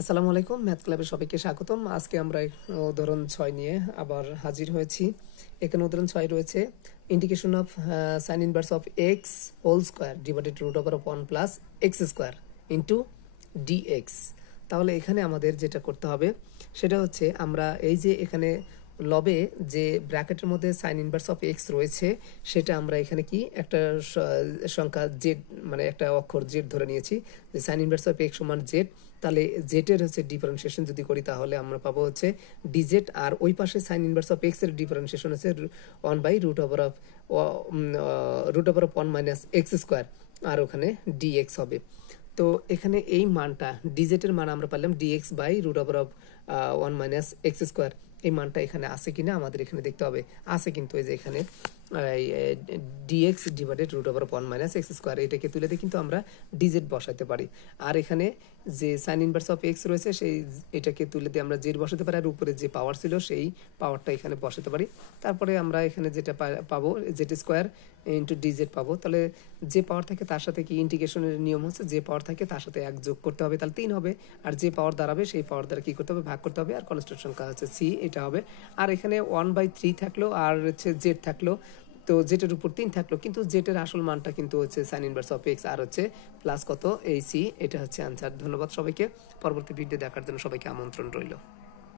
আসসালামু আলাইকুম, ম্যাথ ক্লাবে সবাইকে স্বাগতম। আজকে আমরা উদাহরণ 6 নিয়ে আবার হাজির হয়েছি। এখানে উদাহরণ 6 রয়েছে integration of sine inverse of x whole square divided root over of 1 plus x square into dx. তাহলে এখানে আমাদের যেটা করতে হবে সেটা হচ্ছে আমরা এই যে এখানে লবে যে ব্র্যাকেটের মধ্যে সাইন ইনভার্স অফ এক্স রয়েছে সেটা আমরা এখানে কি একটা সংখ্যা জেড মানে একটা অক্ষর জেড ধরে নিয়েছি যে সাইন ইনভার্স অফ এক্স সমান জেড। তাহলে জেটের হচ্ছে ডিফারেন্সিয়েশন যদি করি তাহলে আমরা পাবো হচ্ছে ডিজেড, আর ওই পাশে সাইন ইনভার্স অফ এক্স এর ডিফারেন্সিয়েশন হচ্ছে 1/√ওভার অফ 1 মাইনাস এক্স স্কোয়ার, আর ওখানে ডিএক্স হবে। তো এখানে এই মানটা ডিজেটের মান আমরা পেলাম dx/√1 মাইনাস এক্স স্কোয়ার। এই মানটা এখানে আছে কিনা আমাদের এখানে দেখতে হবে। আছে, কিন্তু এই যে এখানে dx divided √1 minus x square এটাকে তুলে দিয়ে কিন্তু আমরা ডিজেড বসাতে পারি। আর এখানে যে সাইন ইনভার্স অফ এক্স রয়েছে সেই এটাকে তুলে দিয়ে আমরা জেড বসাতে পারি, আর উপরে যে পাওয়ার ছিল সেই পাওয়ারটা এখানে বসাতে পারি। তারপরে আমরা এখানে যেটা পাবো জেড স্কোয়ার ইন্টু ডিজেড পাবো। তাহলে যে পাওয়ার থাকে তার সাথে কি ইন্টিগ্রেশনের নিয়ম হচ্ছে যে পাওয়ার থাকে তার সাথে 1 যোগ করতে হবে, তাহলে 3 হবে। আর যে পাওয়ার দাঁড়াবে সেই পাওয়ার দ্বারা কি করতে হবে, ভাগ করতে হবে। আর কনস্ট্যান্ট সংখ্যা হচ্ছে সি, এটা হবে। আর এখানে 1/3 থাকলো আর হচ্ছে জেড থাকলো, তো জেটের উপর 3 থাকলো, কিন্তু জেটের আসল মানটা কিন্তু হচ্ছে সাইন ইনভার্স অফ এক্স আর হচ্ছে প্লাস কত এই সি। এটা হচ্ছে আনসার। ধন্যবাদ সবাইকে। পরবর্তী ভিডিও দেখার জন্য সবাইকে আমন্ত্রণ রইল।